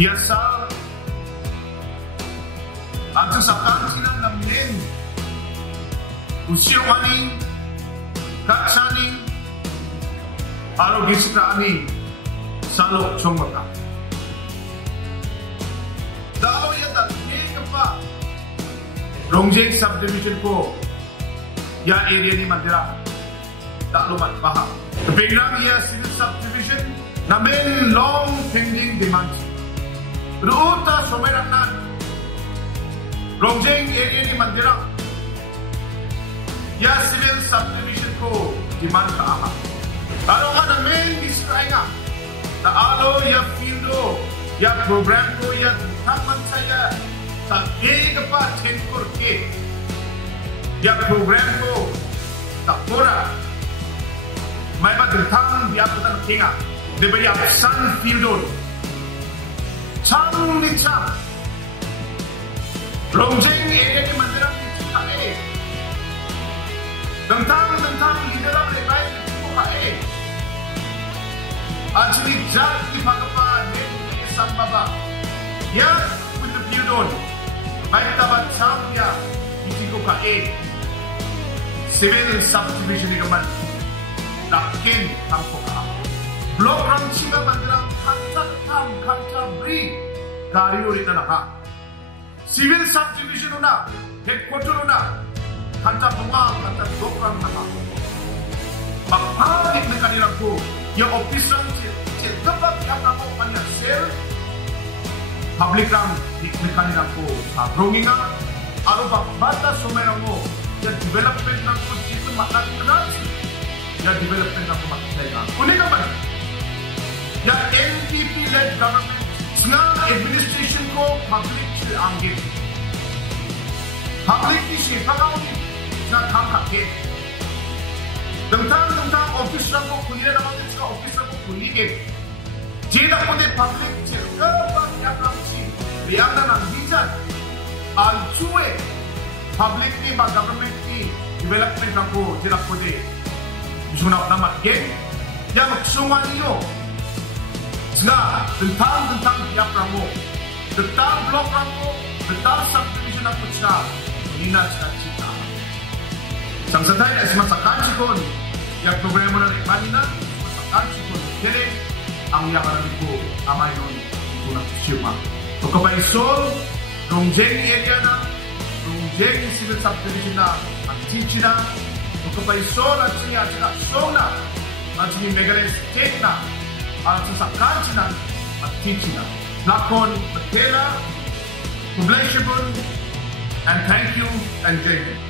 Biasa ang sasakan sila ng men usiwani katsani alo gisikaani salok chongmaka daw yata pa Rongjeng Subdivision ko ya area ni Mandira tak lumat paham kepengrang ya Civil Subdivision namin long pending demand ruta somerangan Rongjeng area ni Mandira ya Civil Subdivision ko demand ka aha alo nga namin israinga na alo ya fieldo ya program ko ya taman saya sa pa tenkur ke ya program ko takura may magdang ya putan kinga de ba ya san fieldo chang ni chang Rongjeng area ni Mandira ni kae tentang lideran lekai ko kae actually jat di pagpa ni sambaba ya with the fieldo may tabat chang ya iti ko kae Civil Subdivision ni kaman dakin ang poka block ram singa Mandira kanta bri kariyo rin na naka Civil Subdivision na headquarter na kanta bunga kanta block ram naka magpalit na kanilang ko yung office ram dapat yakamo kanya sel public ram na kanilang ko bronging nga aro ba bata sumerang mo yung development ng ko dito makakilala yung development ng ko makakilala kunin naman yung NPP-led government nga administration ko public siya anggit public ni siya kakaunin na kakakit tentang office lang ko kunin naman sa office lang ko kunin jina ko din public siya kapag yakang siya liang na ng bijan al chue public ni ba government ni development ako jina ko din gusto na naman gen yan magsungan niyo nga tentang biyak mo tentang block mo tentang subdivision ako siya hinat sa cita samsatay na simasakan sikon yung programa na rin kanina simasakan sikon kere ang yakarami ko amay nun tunang siyuma so kapay sol Rongjeng area na Rongjeng Civil Subdivision na ang chichi na so kapay sol at siya so na at siya Meghalaya State na ang sasakan siya at chichi na lakon matela publishable and thank you and thank you